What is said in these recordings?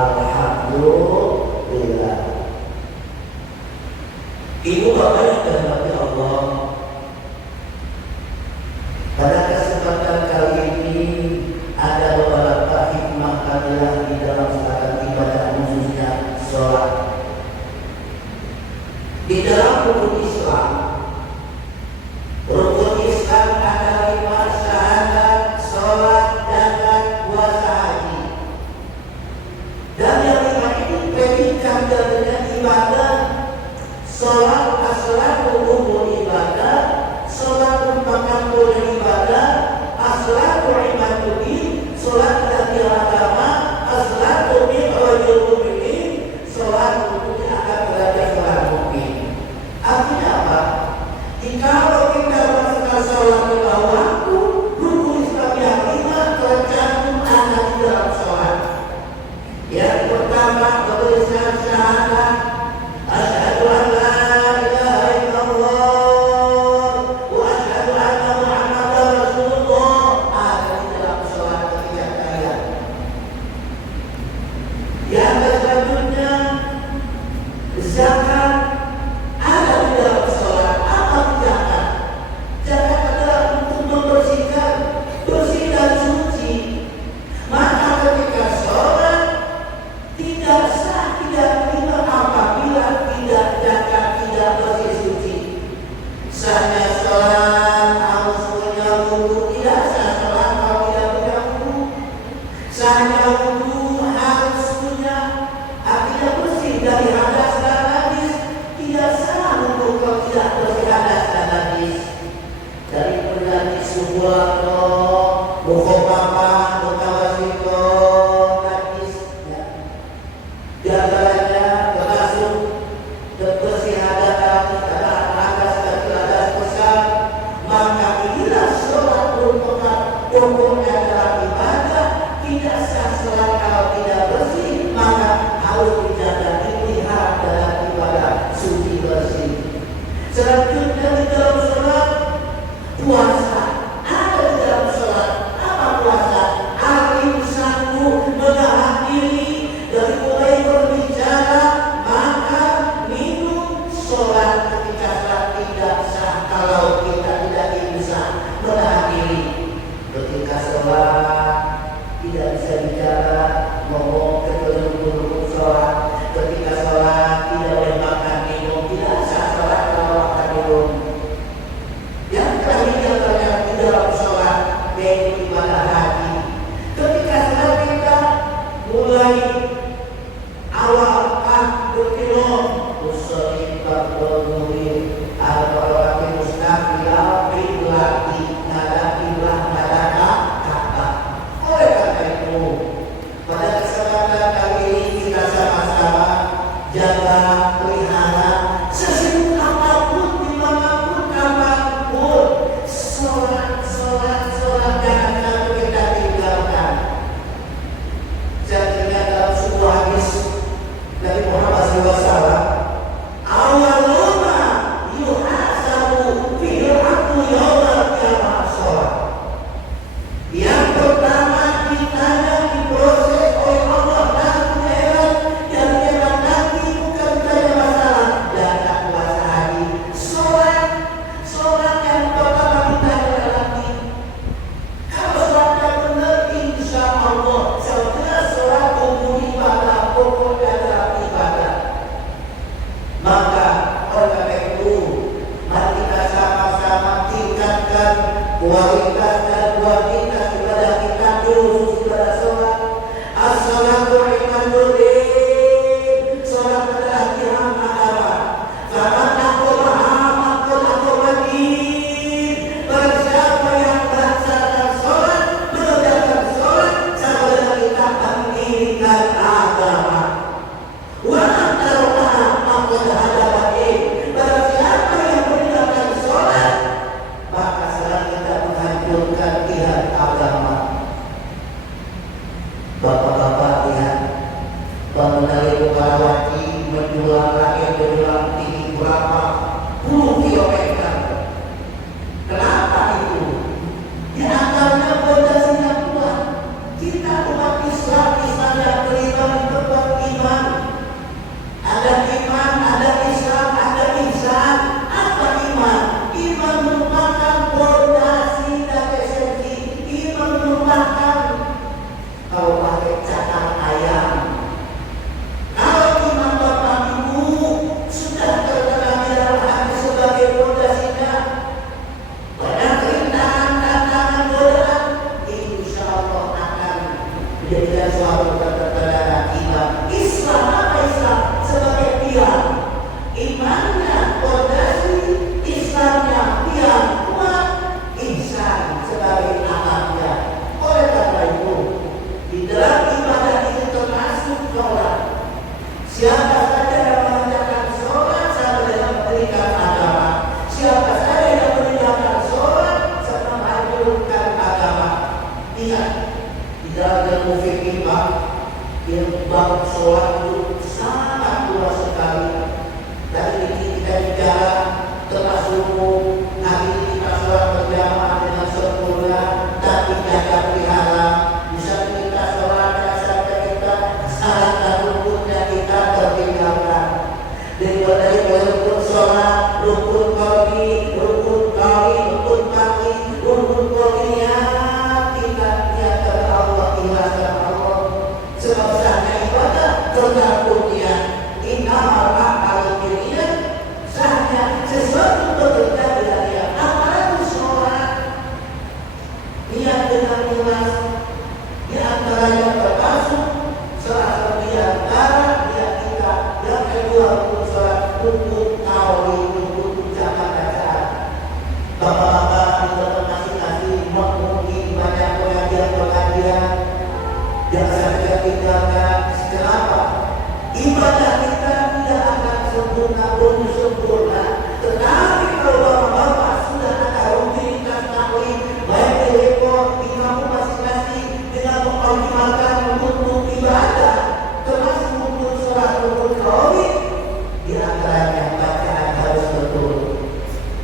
Alhamdulillah. Ibu bapak yang dirahmati Allah, pada kesempatan kali ini ada beberapa hikmah kalian di dalam saat ibadah, khususnya sholat. Di dalam rukun Islam ada 5 syahadat, sholat, zakat, puasa, haji. Dan yang 5 ini predikat dengan ibadah. Sholat as-salatu ibadah, sholat merupakan ibadah, as-salatu ibaduddin, sholat dari agama, as-salatu mi'rajul mu'minin, sholat untuk akan berada sholat mukmin. Artinya apa? Jikalau kita melaksanakan sholat lima waktu, rukun Islam yang 5 tercantum ada di dalam sholat. Yang pertama, berisalah syahadat, asyhadu an la ilaha illallah wa asyhadu anna Muhammadar Rasulullah, ada di dalam sholat ketika kalian. Yang selanjutnya, zakat ada di dalam sholat. Apa zakat? Zakat adalah untuk membersihkan, bersih dan suci. Maka ketika sholat tidak sah, tidak terima apabila tidak zakat, tidak bersih suci. Sahnya sholat harus punya wudu, tidak sah sholat kalau tidak punya wudu. Sahnya wudu harus punya, artinya bersih dari hadas dan najis. Tidak sah wudu kalau tidak bersih hadas dan najis. Dari penyakit subuh mukhofafah, mutawasito, najis, ya. Di antaranya termasuk bersih hadas dan hadas besar. Maka bila sholat merupakan pokok adalah ibadah, tidak sah sholat kalau tidak bersih. Maka harus dijaga, dilihat dalam ibadah suci bersih. Selanjutnya di dalam sholat, puasa ada di dalam sholat. Apa puasa? Arti satu, menahan diri dari mulai berbicara, makan, minum. Sholat ketika sholat tidak sah kalau kita tidak bisa menahan diri. Ketika sholat tidak bisa bicara, ngomong kepada sholat. Ketika sholat tidak boleh makan, minum. Tidak sah sholat kalau makan, minum. Yang terakhir adalah di dalam sholat, yaitu ibadah haji. Ketika sholat kita mulai awal berkilom, usolli fardhu al-rawati mustaqbilal qiblati nadaka Ka'bah. Oleh karena itu, pada kesempatan kali ini kita sama-sama jaga, pelihara, sesibuk apapun, dimanapun, kapanpun, sholat jangan sampai kita tinggalkan. Saya ingat dalam sebuah hadis dari Muhammad SAW, awaluma yuhasabu fil abdu yawmal qiyamah sholat. Yang pertama ditanya, diproses oleh Allah dan akhirat. Yang hebat nanti bukan tanya masalah zakat, puasa, haji, sholat yang pertama ditanya nanti. Kalau sholatnya benar, insya Allah setelah sholat umum ibadah, pokoknya adalah ibadah. Maka oleh karena itu, mari kita sama-sama tingkatkan kualitas dan kuantitas ibadah kita, khusus ibadah sholat. As-salatu ibaduddin, sholat adalah tiang agama. Faman aqamaha faqad aqamadin. Barang siapa yang melaksanakan sholat, mengerjakan sholat, sama dengan kita mendirikan agama. Wa antaruha faqad hadabatin. Barang siapa yang meninggalkan sholat, maka salah kita menghancurkan tiang agama. Bapak-bapak lihat, bangunan Ibu Karawati menjulang rakyat menjulang tinggi berapa puluh kilometer. Kenapa itu? Di antaranya fondasinya kuat. Kita umat Islam yang beriman kepada Jadikan suatu keterangan iman. Islam apa Islam? Sebagai tiang. Imannya fondasi, Islamnya tiang kuat, insan sebagai alatnya. Oleh karena itu, di dalam ibadah itu termasuk sholat. Siapa saja yang mengerjakan sholat sama dengan mendirikan agama. Siapa saja yang meninggalkan sholat sama menghancurkan agama. Ingat, di dalam ilmu fikih bab sholat itu sangat luas sekali. Dari ini kita bicara termasuk hari kita sholat berjamaah dengan sempurna, tapi jaga pelihara. Bisa kita sholat sampai kita salat dan rukunnya kita tertinggalkan. Dari rukun sholat, rukun qalbi, rukun kaki, rukun qalbinya kita niatkan Allah, ikhlaskan Allah. Sebab sahnya ibadah tergantung niat. Innamal a'malu binniyat. Sahnya sesuatu bekerja dengan niat. Apalagi sholat, niat dengan ikhlas. Di antara yang termasuk salah satu di antara niat kita yang kedua rukun sholat, rukun tarawih, rukun ucapan bacaan. Bapak-bapak di tempat masing-masing mungkin banyak pengajian yang saya tinggalkan. Kenapa? Ibadah kita tidak akan sempurna pun sempurna. Tetapi kalau bapak-bapak sudah ada rutinitas takwih, baik di report di kampung masing-masing dengan mengoptimalkan rukun ibadah, termasuk rukun sholat, rukun tarawih, di antaranya bacaan harus betul.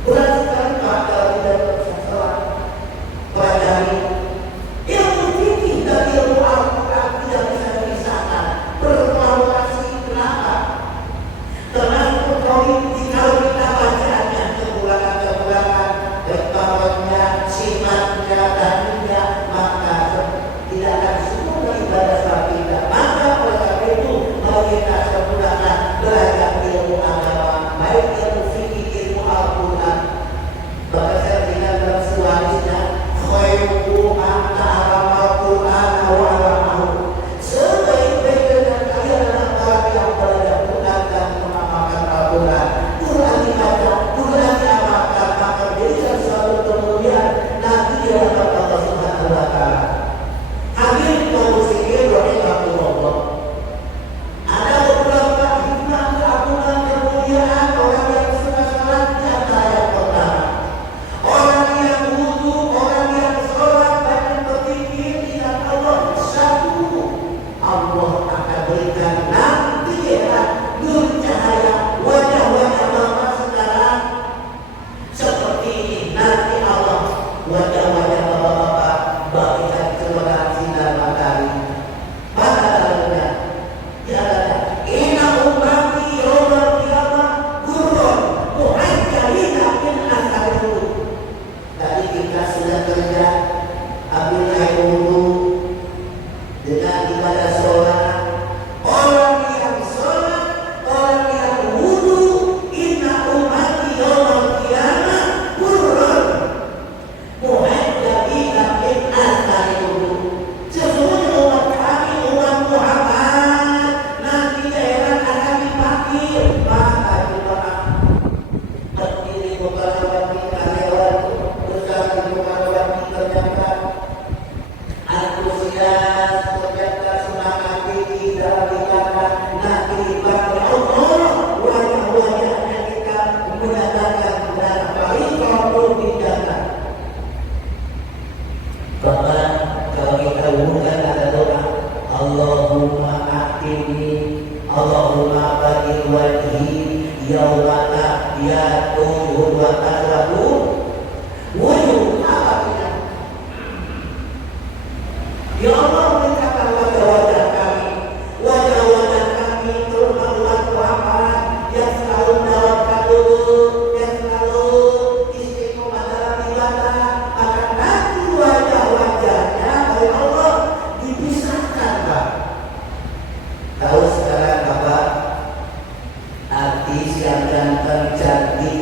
Bukan sekali Pak kalau tidak sholat, pelajari ilmu fikih dan ilmu Al-Quran tidak bisa dipisahkan. Berkolaborasi. Kenapa? Termasuk kalau kita bacaannya kekurangan-kekurangan, kekurangannya, sifatnya, darinya, maka tidak akan sempurna ibadah sholat kita. Maka oleh karena itu mau kita sempurnakan belajar ilmu agama, baik ilmu fikih, ilmu Al-Quran. Bahkan saya dengar dalam suaranya, khairukum man ta'allama al-Qur'an wa 'allamahu. Sebaik-baiknya dan kalian adalah orang yang belajar Quran dan mengamalkan Al-Quran. Quran dibaca, Quran diamalkan, maka menjadikan suatu kemuliaan nanti di hadapan Allah Subhanahu wa taala. Hadirin kaum muslimin rahimahumullah. Ada beberapa hikmah keagungan kemuliaan orang yang suka salat di antara yang pertama. Orang yang wudu, orang yang sholat banyak berpikir ingat Allah. Satu, Allah akan berikan nanti nur cahaya wajah-wajah bapak sekarang seperti ini. Nanti Allah wajah-wajah bapak-bapak bagikan cerah sinar matahari. Pada dalamnya inna ummati yawmal qiyamah ghurran muhajjalina min athari wudhu. Tadi kita sudah kerja ambil air wudhu dengan ibadah sholat. Orang yang sholat, orang yang wudhu, inna ummati yawmal qiyamah ghurran muhajjalina min athari wudhu. Sesungguhnya umat kami, umat Muhammad, nanti daerah akan dipanggil. Maka jemaah berdiri kepada wajib karyawan, bersama kepada wajib kerjakan, antusias kerjakan, semangat tinggi dalam ibadah. Nanti dipanggil Allah, wajah-wajahnya kita mendatangkan dan paling kalau dijaga. Bahkan kalau kita bukan ada doa, Allahumma aqini, Allahumma bagi wajhi yawmata yatuhu wa tasrahu wujud apa tidak? Ya Allah, berikan wajah-wajah kami, wajah-wajah kami terutama umat Muhammad yang selalu mendapatkan wudhu, yang selalu istiqomah dalam ibadah, akan nanti wajah-wajahnya oleh Allah dipisahkan, Pak. Tahu sekarang Bapak, artis yang ganteng cantik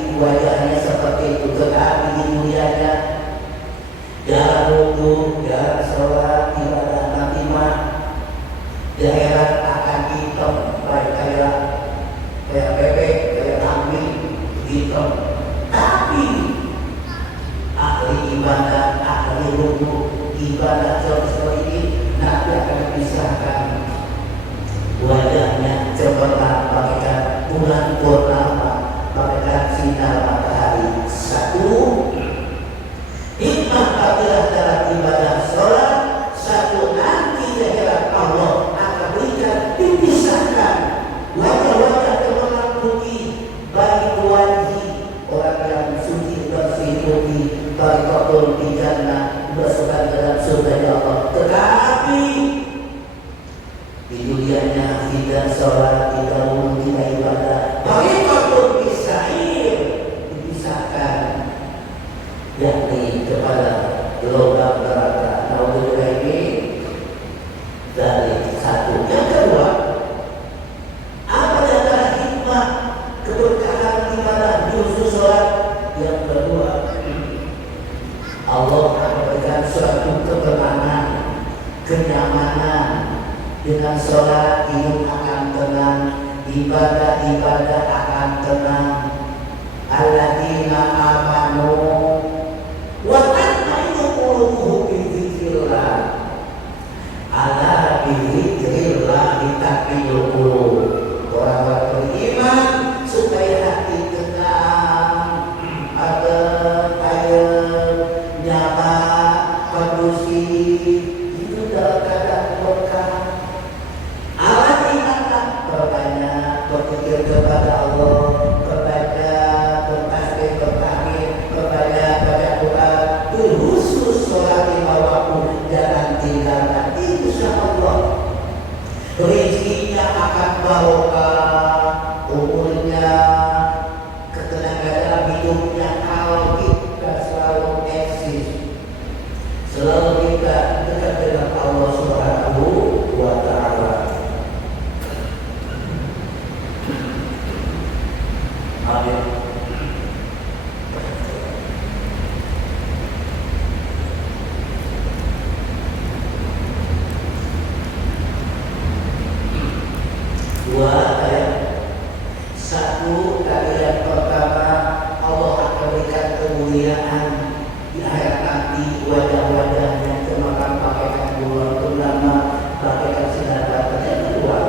daerah akan hitam kayak bebek, kayak kambing hitam. Tapi ahli ibadah, ahli ruku ibadah seperti ini nanti akan dipisahkan. Wajahnya cemerlang bagaikan bulan purnama, bagaikan sinar matahari. Satu, hikmah adalah dalam ibadah sholat. Satu, nanti di akhirat Allah akan berikan dipisahkan wajah-wajah cemerlang putih bagi wajhi orang yang suci bersih putih bagi kotor di jannah bersuka dalam surga Allah. Tetapi di dunianya tidak sholat, tidak wudhu, tidak ibadah. Bagi kotor bisair dipisahkan, yakni kepada logam neraka. Naudzubillah ini dari satu. Yang kedua, apa adalah hikmah keberkahan ibadah khusus sholat? Yang kedua, Allah akan memberikan suatu ketenangan, kenyamanan. Dengan sholat hidup akan tenang, ibadah akan tenang. Alladzina amanu wa tatma'innu qulubuhum bi dzikrillah. Ala bi dzikrillah tatma'innul qulub. Orang-orang beriman supaya hati tenang, ayem, nyaman, kondusif, itu dalam keadaan berkah. Perbanyak berpikir kepada Allah, perbanyak bertasbih, bertahmid, perbanyak baca Quran, khusus sholat lima waktu, jangan tinggalkan. Insyaallah rezekinya akan barokah, umurnya, ketenangan dalam hidupnya kalau kita selalu eksis, selalu kita dekat dengan Allah Subhanahu wa Ta'ala. Amin. Dua ayat. Satu, ayat pertama, Allah akan berikan kemuliaan di akhirat nanti. Wajah-wajah yang cemerlang bagaikan bulan purnama, bagaikan sinar matahari. Yang kedua,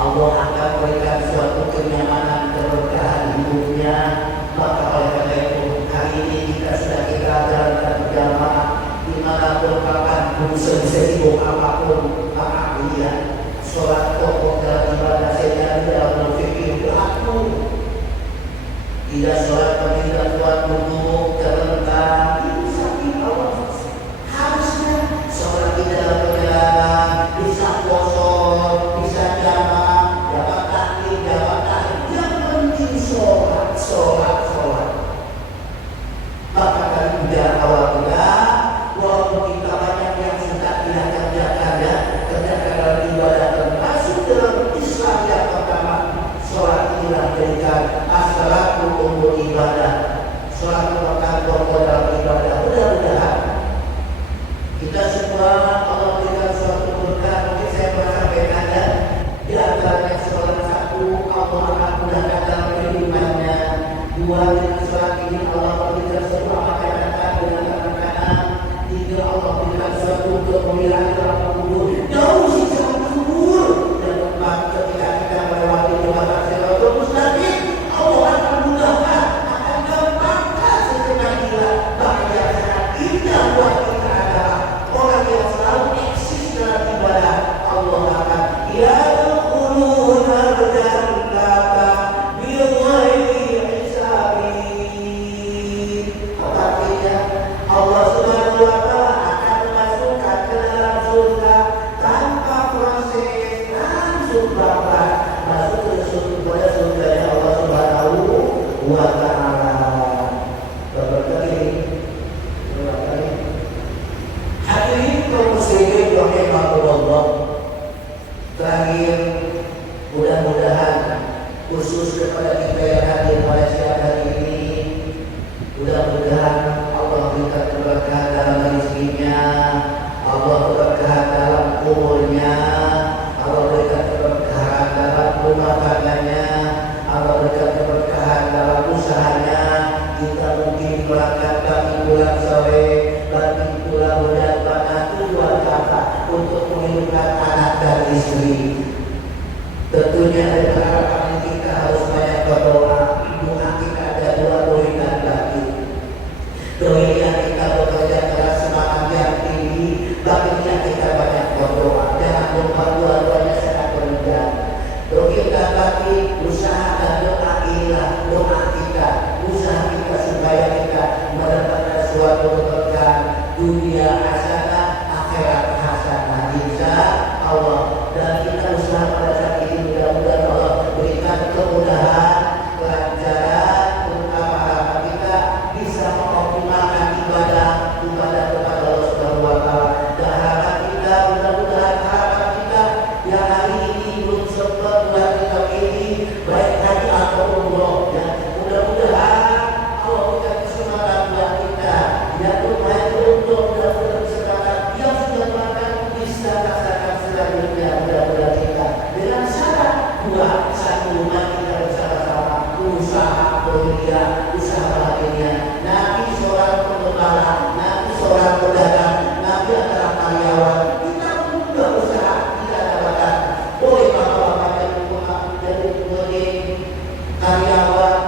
Allah akan berikan suatu kenyamanan, keberkahan hidupnya. Maka oleh karena itu hari ini kita jalankan berjamaah dimanapun kapanpun, sesibuk apapun, maka dia sholat pokok dalam ibadah saya dalam berfikir berlaku. Tidak sholat pemilihan Tuhan duduk terlentang, itu sakit Allah. Harusnya sholat di dalam perjalanan bisa kosong, bisa jamaah, dapat taklim, dapat tahlim. Yang penting sholat. Maka dari ujian awal kita, walaupun kita banyak yang sudah tidak kerjakan dalam ibadah, termasuk dalam Islam yang pertama, sholat inilah jadikan as-salatu untuk ibadah. Sholat merupakan pokok dalam ibadah. Mudah-mudahan kita semua Allah berikan suatu berkah. Mungkin saya pernah sampaikan ya, di antaranya sholat satu, Allah akan mudahkan dalam kehidupannya. Dua, dengan sholat ini Allah berikan suatu makanan dengan makanan. Tiga, Allah berikan suatu kegembiraan dalam kubur, jauh siksa kubur. Dan keempat, ketika kita melewati jembatan Siratal Mustaqim, Allah akan mudahkan, akan gampangkan sejenak gila. Bahaya sangat indah buat kita adalah orang yang selalu eksis dalam ibadah. Allah akan yadkhuluna al-jannata bighairi hisabin. Artinya Allah Subhanahu wa Ta'ala akan memasukkan ke dalam surga tanpa proses, langsung bapak masuk ke surga Allah Subhanahu wa Ta'ala. Hadirin kaum muslimin rahimahullah. Terakhir, mudah-mudahan khusus kepada kita yang hadir pada siang hari ini, mudah-mudahan Allah berikan keberkahan dalam rezekinya, Allah berkahan dalam umurnya, istri. Tentunya ada harapan kita harus banyak berdoa. Doa kita ada dua, doa dan bagi. Doa yang kita bekerja keras semangat yang tinggi, baginya kita banyak berdoa. Jangan lupa dua-duanya sangat penting. Doa kita bagi, usaha dan doa inilah doa kita, usaha kita supaya kita mendapatkan suatu keberkahan dunia hasanah, akhirat hasanah, insya Allah. Dan kita usaha pada saat ini mudah-mudahan Allah berikan kemudahan, kelancaran, terutama harapan kita bisa mengoptimalkan ibadah kepada Allah Subhanahu wa Ta'ala. Dan harapan kita mudah-mudahan harapan kita yang hari ini belum sempat bulan kita ini baik haji atau umroh, ya mudah-mudahan Allah berikan kesempatan buat kita yang lumayan untuk mudah-mudahan kesempatan yang sudah makan bisa rasakan selanjutnya. Mudah-mudahan kita dengan syarat dua, satu rumah kita bersama-sama usaha kuliah, usaha bahagia. Nanti seorang pengembala, nanti seorang pedagang, nanti antara karyawan kita juga usaha tidak ada batas. Boleh bapak-bapak jadi karyawan,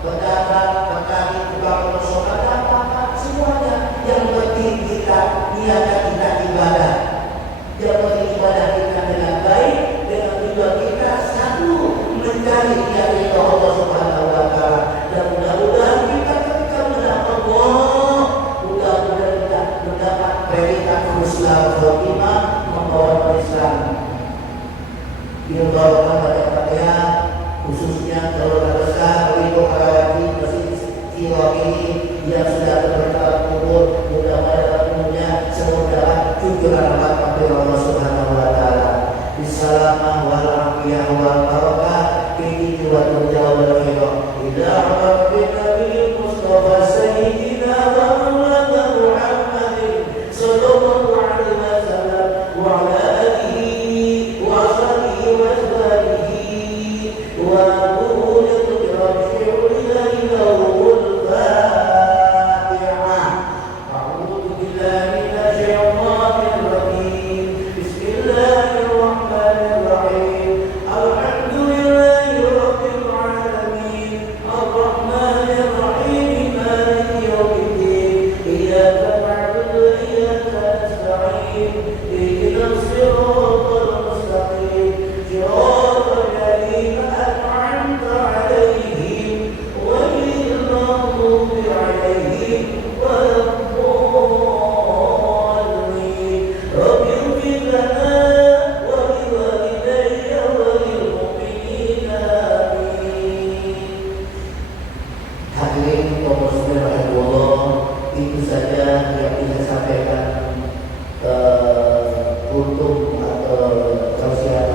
pedagang, petani, tukang perusahaan, ada apa-apa semuanya. Yang penting kita niatkan kita ibadah. Yang penting ibadah kita dengan baik, dengan tujuan kita satu mencari ridha Allah Subhanahu wa Ta'ala. Dan mudah-mudahan kita ketika mendapat Allah, mudah-mudahan kita mendapat predikat Islam khotimah, membawa Islam. Dibawakan pada khususnya keluarga besar Ibu Harawati Masjid Cilok ini yang sudah bertahun umur, mudah-mudahan umurnya semoga jujur rahmat kepada Allah Subhanahu wa Ta'ala. Bissalamah wal afiyah wal barakah fi wa tujawal khairan ila rabbina bil mustafa sayyidina wa maulana Muhammadin sallallahu alaihi wasallam wa ala alihi wa sahbihi wa azwajihi wa qulatu rabbil ilahi untuk atau tausiah